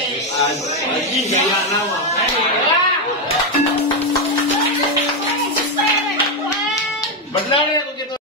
Anjing gaya nama. Benar ya begitu.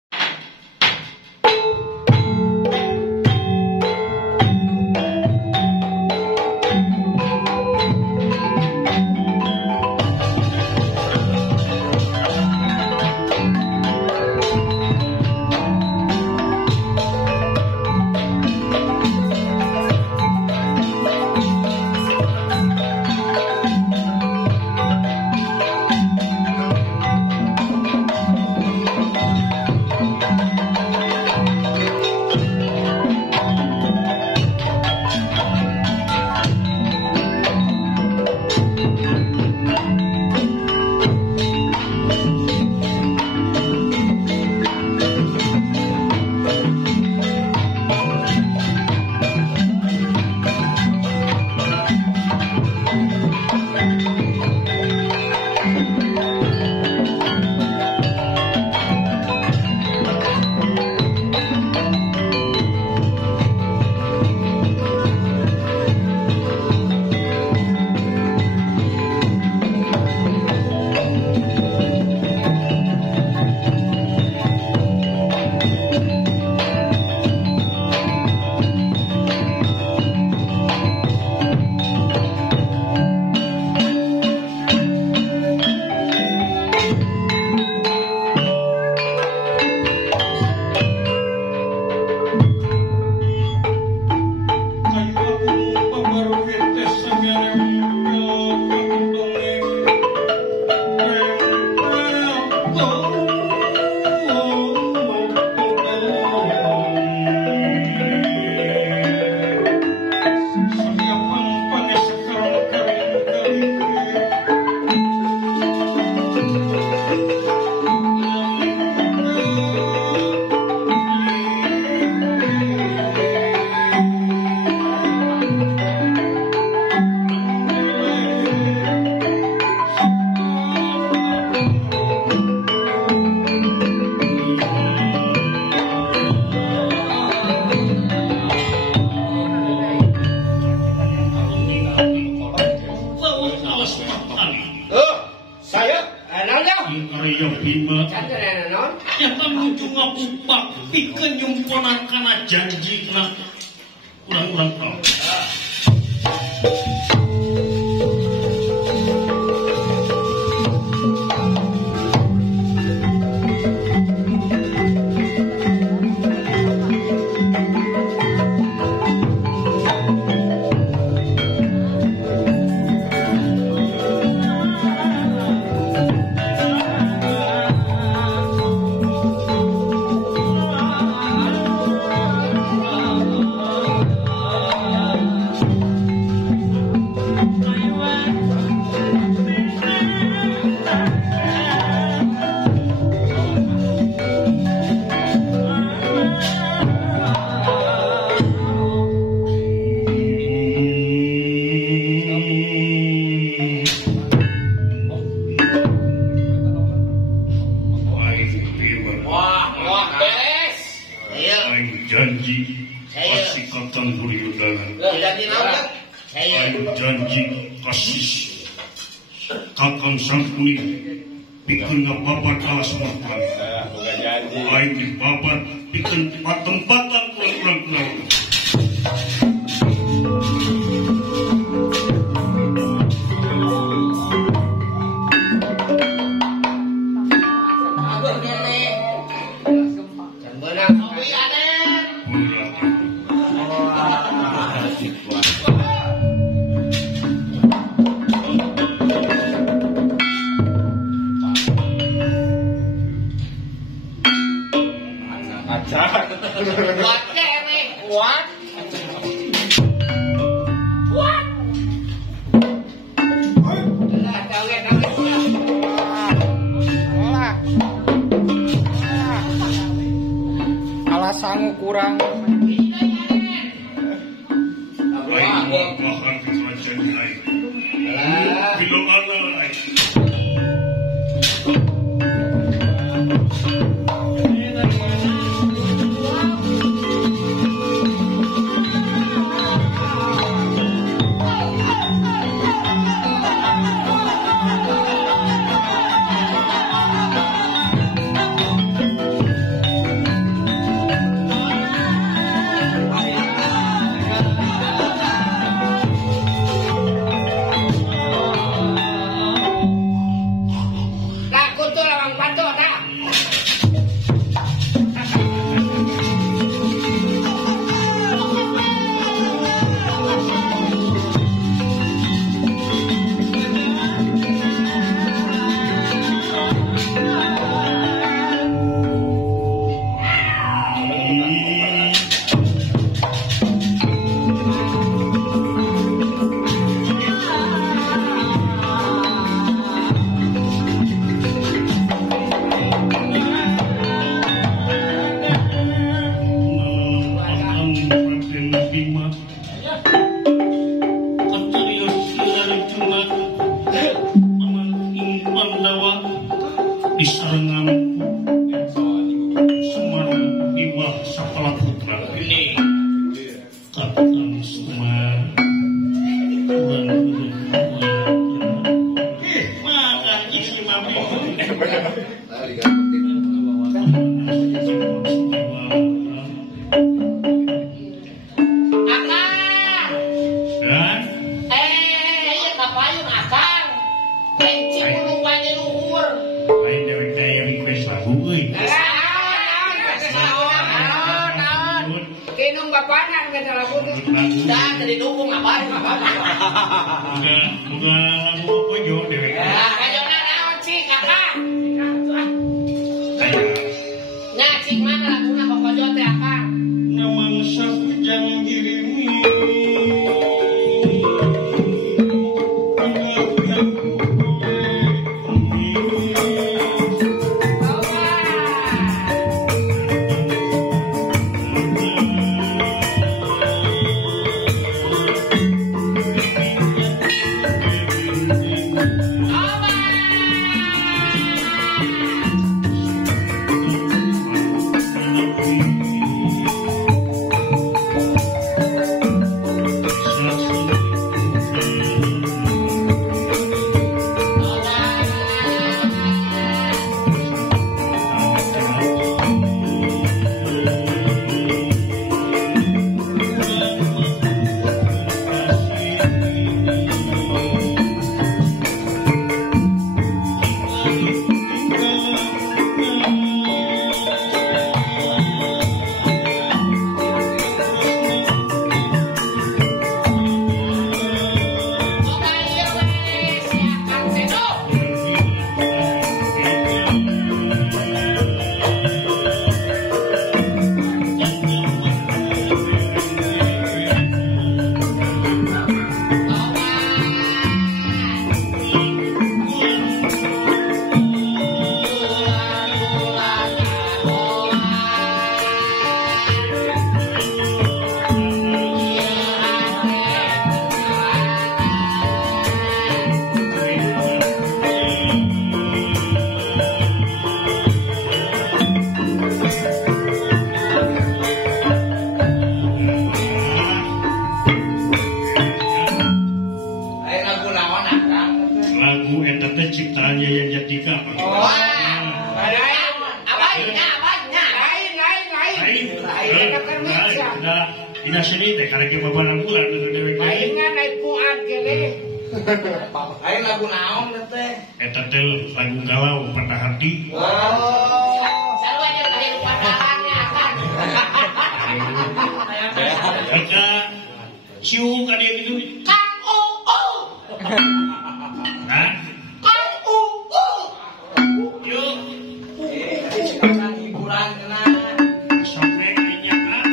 Janji nak ulang-ulang tahun. Janji kasih Kakang Duryodana. Ayo janji kasih Kakang Sangkuni bikin babat alas makan. Ayo di babat bikin tempat-tempatan kurang-kurang. Alasanmu kurang. kita lagu tuh. Dah jadi dukung apa? Udah lagu apa jo deh. Ya, kayaknya naon sih kakak? Nah, cik mana lagunya kokojo teh akang? Namang sakujang dirimi. Lagu eta teh ciptaan Yayan Jatnika. Ina seni teh karek babaran bulan itu dewe. Aing naik puat gini. Aing lagu naon teh? Eta teh lagu galau patah hati. Selalu aja kehidupan orangnya kan. Eka ciu ka dia gitu. Kang Hah? Kang Yuk. hiburan kena. Sampai kayaknya kan.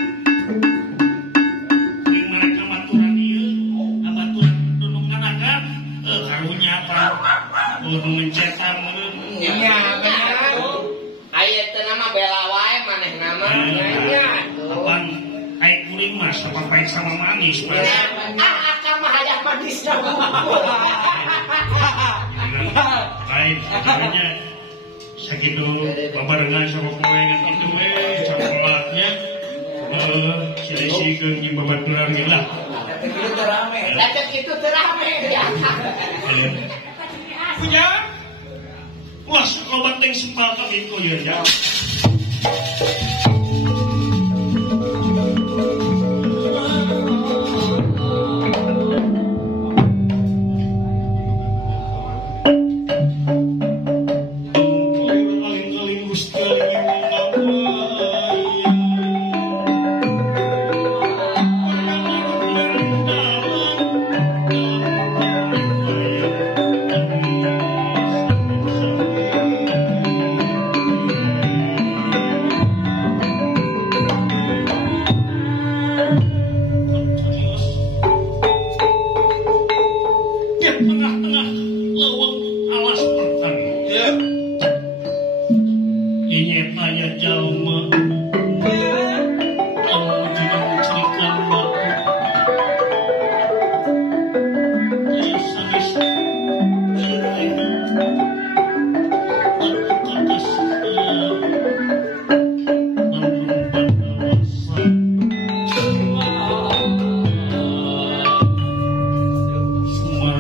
Kuing mereka baturan ieu, baturan dunung nganakan, karunya apa? Kudu mencetak meureun. Iya benar. Aya teh nama bela wae maneh nama. Iya. Apaan? Hai kuring mas, apa pahit sama manis? Akan mah hayang manis dah. Pahit, katanya sakitu babarengan sama kowengan itu cakulatnya sili-sili ke babaturan gila. Itu terame. Dadak itu terame ya. Punya? Wah, lobat teng sepal kami itu ya.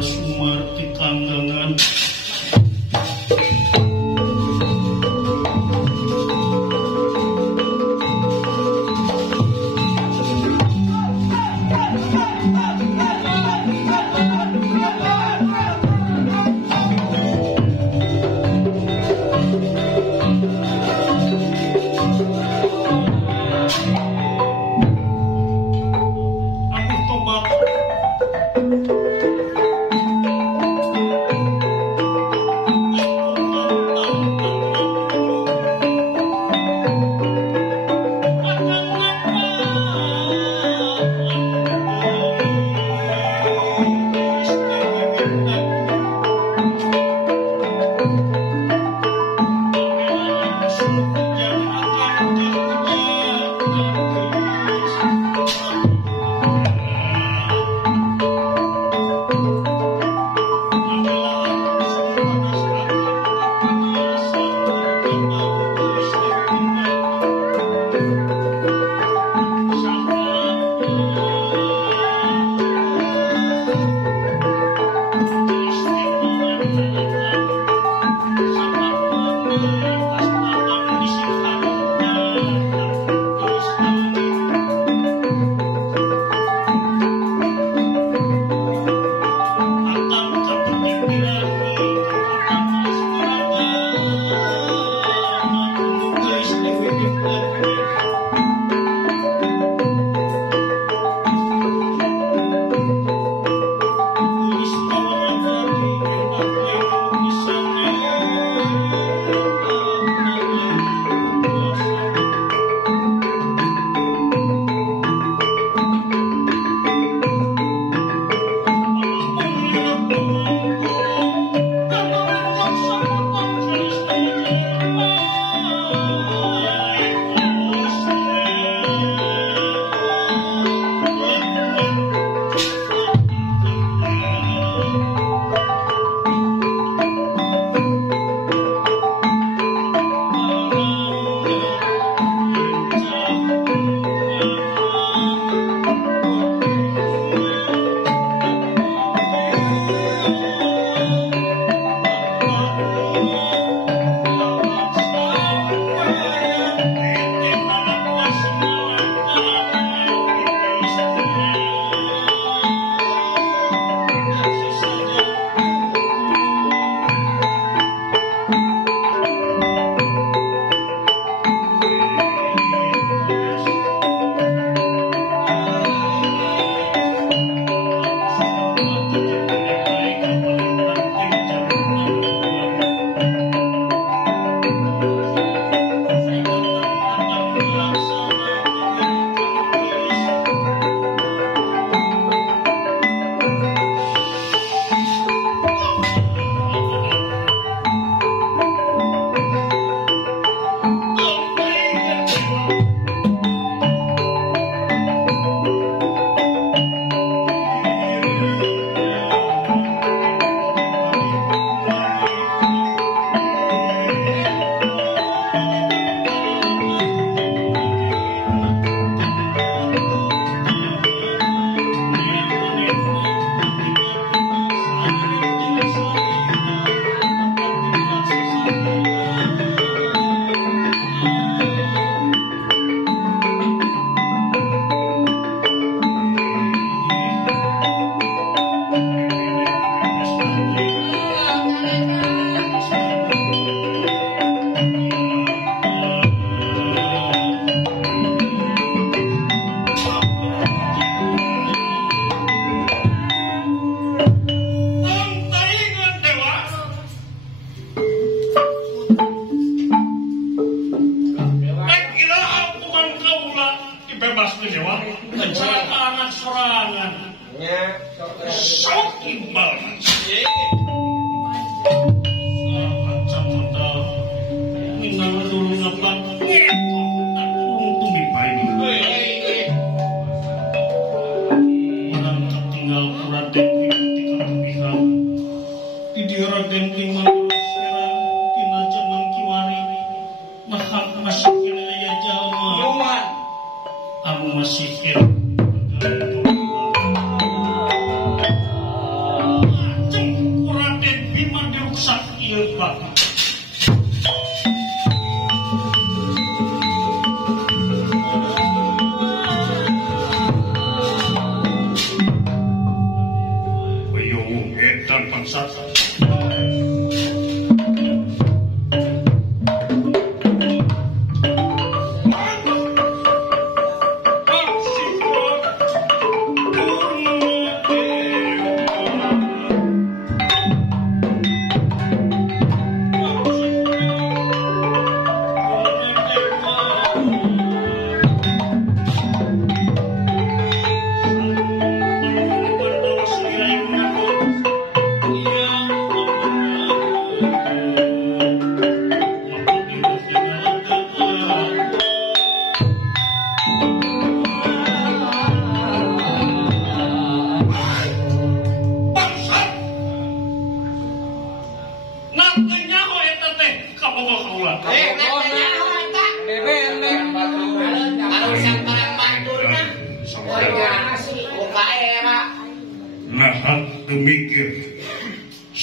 Sumar timbal. Kacang modal minang dulu ngabang ngetok tak turun tumipai orang tertinggal Raden ketika pihak di dia Raden lima serang tina zaman kiwari mahak masih kena aya jalma anu masih kena Raden Bima diruksak ieu bakal dan bangsa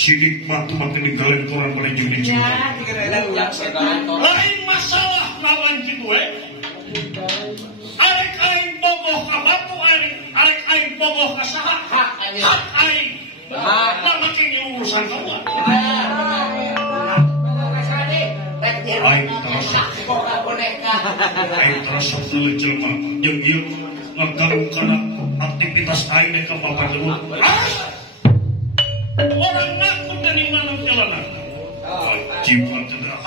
sidik mati ninggalin koran pada judi cinta. Lain masalah lawan gitu arek aing bogoh ka batu arek aing bogoh ka saha hak aing nah makin urusan kamu aing terus selalu jelma yang dia ngeganggu karena aktivitas aing ke bapak dulu orang ngaku dari mana jalanan jiwa tidak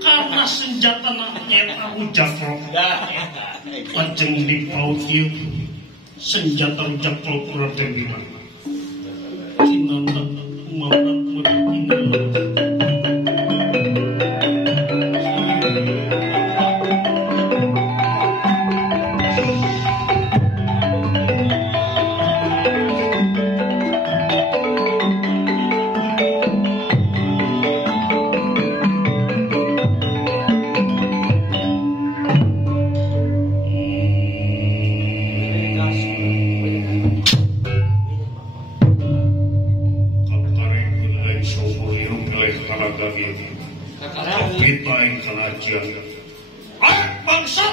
karena senjata namanya Rujafro lajeng dipaut ieu senjata Rujafro Raden Bima kinana umarat medina kita yang kelajian bangsa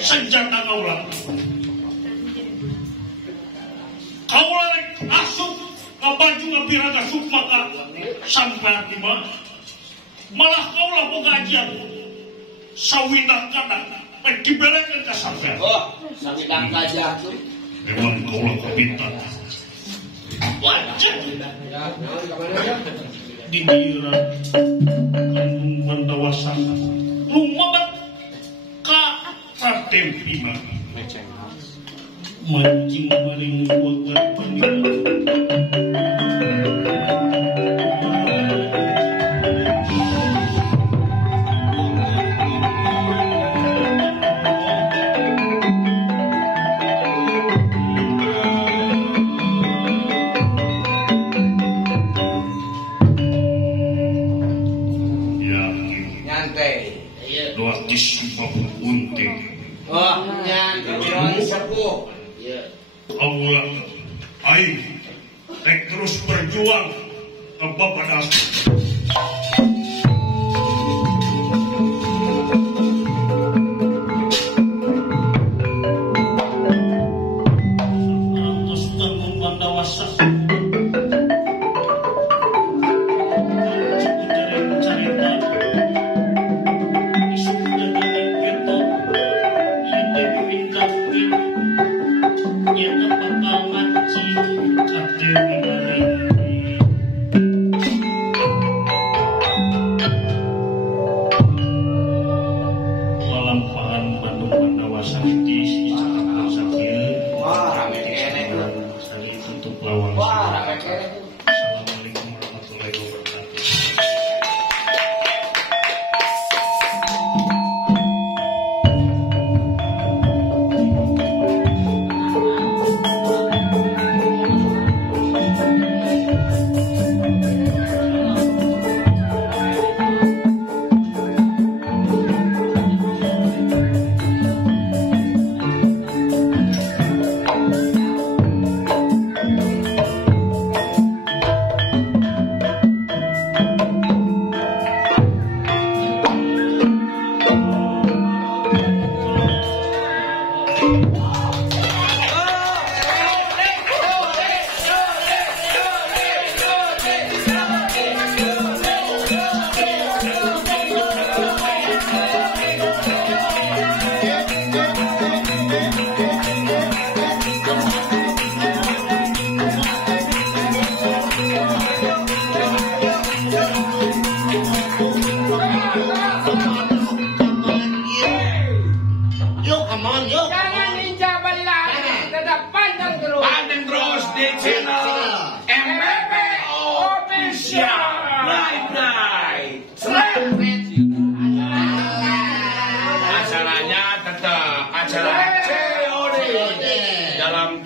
senjata kaulah asup ngabaju ngabiraga sukmaka sampai lima malah kaulah pengajian sawidah kadang diberikan ke sampai sawidah kajah tuh memang kaulah kepintar wajib dibiran kandung bandawasan lumabat ka Raden Bima mancing maring wagar panggilan doa kisbab unting nyantai sepuh Allah aing rek terus berjuang ke bapak terus tanggung bandawasa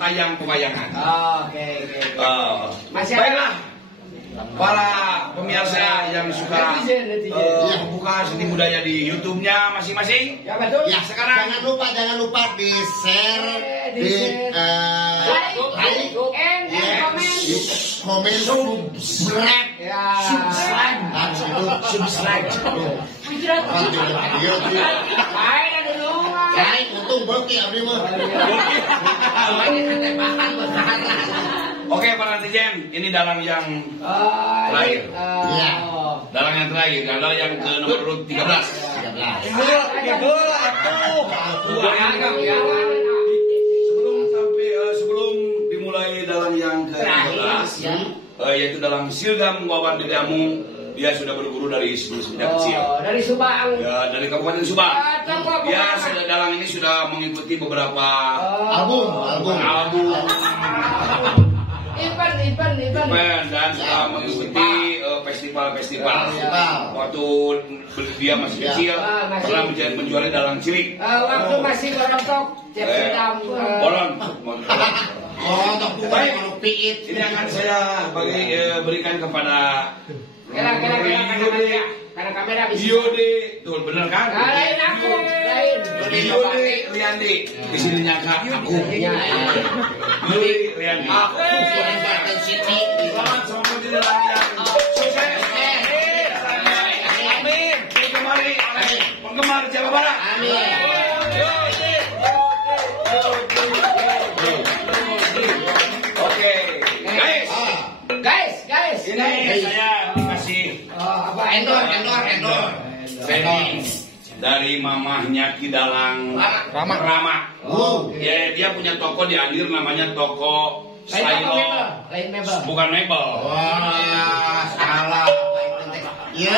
tayang pewayangan. Baiklah, para pemirsa yang suka membuka seni budaya di YouTube-nya masing-masing. Ya betul. Ya sekarang Jangan lupa di share, di like, komen, subscribe. Untung bokeh abdi mah. Oke para netizen, ini dalang yang terakhir. Iya. Dalang yang terakhir, dalang yang ke nomor urut 13. Sebelum dimulai dalang yang ke 13, yaitu dalam Sildam Wawan Dedamu. Dia sudah berguru dari sejak kecil. Dari Subang. Ya, dari Kabupaten Subang. Dia sudah dalang ini sudah mengikuti beberapa Album. event dan sudah mengikuti festival-festival. Waktu dia masih kecil, pernah menjualnya dalang cilik. Waktu masih merontok, Sedam. Baik, ini akan saya berikan kepada karena kamera bisa. Yode, tuh bener kan? Lain aku, lain. Yode Riandi, di sini nyangka aku. Yode Riandi. Aku Kabupaten Siti. Selamat semoga di dalam yang sukses. Amin. Penggemar Jawa Barat. Amin. Oke, Guys. ini saya kasih Endor. dari mamahnya Kidalang Rama. Ya, dia punya toko di Andir namanya toko Sailo. Lain mebel. Bukan mebel. Wah, salah. Iya,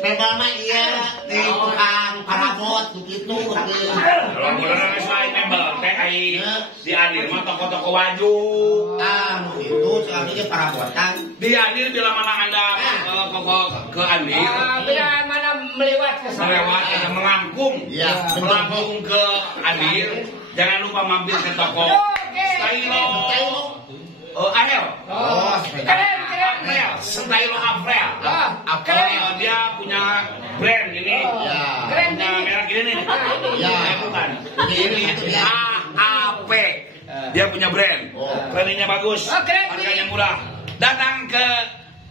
mebel mah iya di tukang parabot begitu. Kalau beneran selain mebel, di Andir mah toko-toko baju. Itu sekarang parabotan. Di Andir bila mana Anda ke Andir, Bila mana melewat ke sana. melewat melangkung, Iya, melangkung ke Andir, jangan lupa mampir ke toko Sailo. Ariel. Keren. Stylo April. Dia punya brand ini. Keren. Punya merek ini nih. Bukan. Ini AAP. Dia punya brand. Brandnya bagus. Harganya murah. Datang ke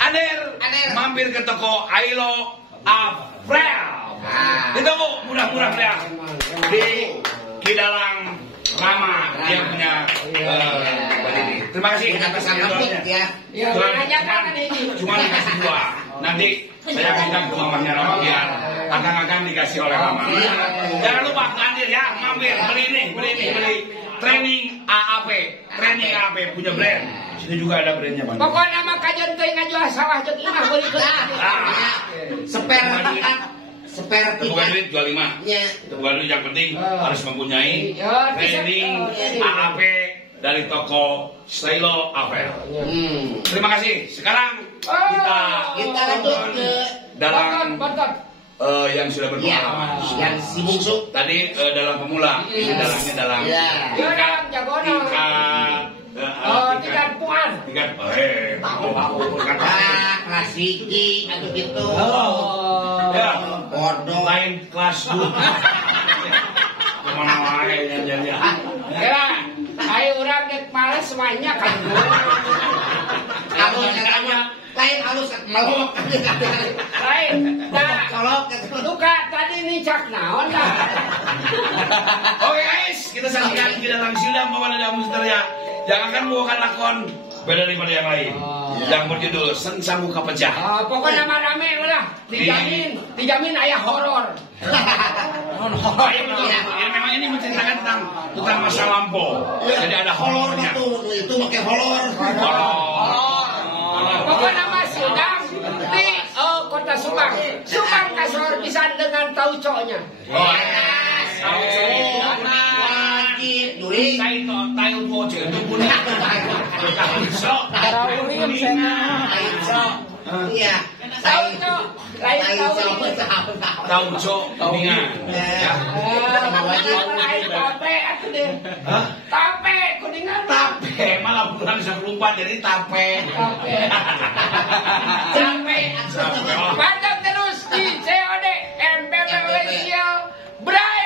Ader. Mampir ke toko Ailo April. Itu murah-murah ya. Di Kidalang Rama dia punya ini. Terima kasih atas sambutannya. Cuma dikasih dua. Nanti saya minta ke mamahnya Rama biar akang-akang dikasih oleh Rama. Jangan lupa ke Andir ya, mampir beli training AAP punya brand. Sini juga ada brandnya Bang. Pokoknya mah kajian teh ngajual sawah jeung imah beli ke. Spare Bukan duit 25. Bukan duit, yang penting harus mempunyai training AAP dari toko Stylo Apel. Terima kasih. Sekarang kita lanjut ke dalam yang sudah berpengalaman. yang si bungsu. Tadi dalam pemula, dalangnya dalam dalam jagoan. Tingkat puan. Klasiki atau gitu. Ya, Bodoh. lain kelas dulu. Kemana wae jangan. Ya, ayo urang dek males semuanya kan. Lain halus melok. Lain. Nah, duka tadi nih cak naon dah. Oke guys, kita saksikan di dalam Sildam Wawan Dedamu ya. Jangan akan membawakan lakon beda daripada yang lain. Yang berjudul Sensa Muka Pecah. Pokoknya mah rame udah. Dijamin ayah horor. Ayo betul. Ya, memang ini menceritakan tentang masa lampau. Jadi ada horornya. Itu pakai horor. Pokoknya mah Sildam di kota Subang. Subang kasor pisan dengan tauconya. Tauco. Duri. Tayo po itu punya. Tarawih sana. Iya. Tauco. Lain Tauco kuningan. Ya. Tape atuh deh. Tape kuningan. Tape malah pulang bisa kelumpat jadi tape. Tape. Pantau terus di COD MPP Malaysia. Bray.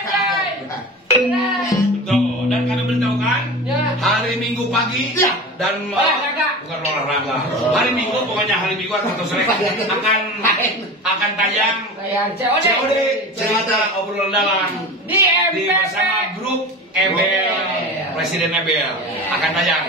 Tuh, dan kami beritahukan hari Minggu pagi dan bukan olahraga. Hari Minggu pokoknya hari Minggu atau sore akan tayang COD cerita obrolan dalam di bersama grup EBL Presiden EBL akan tayang.